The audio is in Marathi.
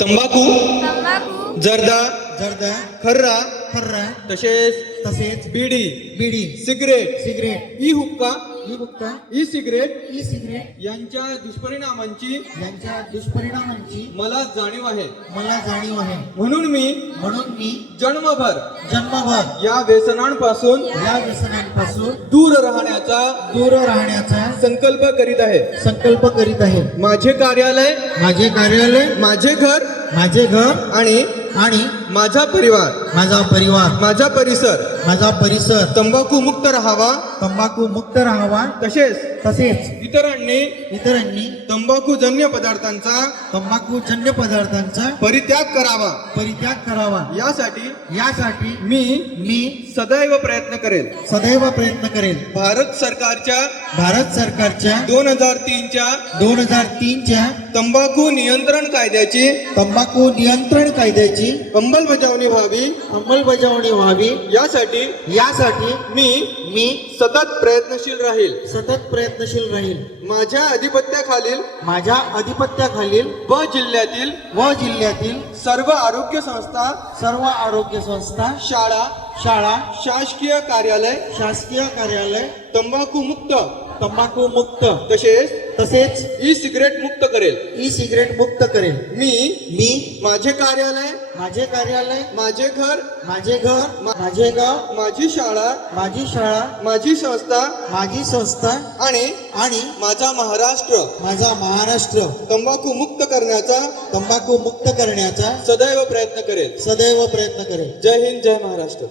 तंबाखू, तंबाखू, जर्दा, जर्दा, खर्रा, खर्रा, तसेच बीडी, बिडी, सिगरेट, सिगरेट, ई हुक्का, ई गुटखा, ई सिगरेट ई सिगरेट यांच्या दुष्परिणामांची यांच्या दुष्परिणामांची मला जाणीव आहे. मला जाणीव आहे. म्हणून मी जन्मभर जन्मभर या व्यसनांपासून या व्यसनांपासून दूर राहण्याचा दूर राहण्याचा संकल्प करीत आहे. संकल्प करीत आहे. माझे कार्यालय, माझे कार्यालय, माझे घर माझे घर आणि आणि माझा परिवार, माझा परिवार, माझा परिसर माझा परिसर तंबाखू मुक्त राहावा. तंबाखू मुक्त राहावा. तसेच इतरांनी इतरांनी तंबाखूजन्य पदार्थांचा तंबाखूजन्य पदार्थांचा परित्याग करावा. परित्याग करावा. यासाठी मी सदैव प्रयत्न करेल. सदैव प्रयत्न करेल. भारत सरकारच्या 2003च्या 2003च्या तंबाखू नियंत्रण कायद्याची तंबाखू नियंत्रण कायद्याची अंमलबजावणी व्हावी. यासाठी मी सतत प्रयत्नशील राहील. माझ्या अधिपत्याखालील व जिल्ह्यातील सर्व आरोग्य संस्था, शाळा, शासकीय कार्यालय तंबाखू मुक्त तसेच ई सिगरेट मुक्त करेल. मी माझे कार्यालय, माझे घर, माझे गाव, माझी शाळा, माझी संस्था आणि माझा महाराष्ट्र तंबाखू मुक्त करण्याचा सदैव प्रयत्न करेल. जय हिंद, जय महाराष्ट्र.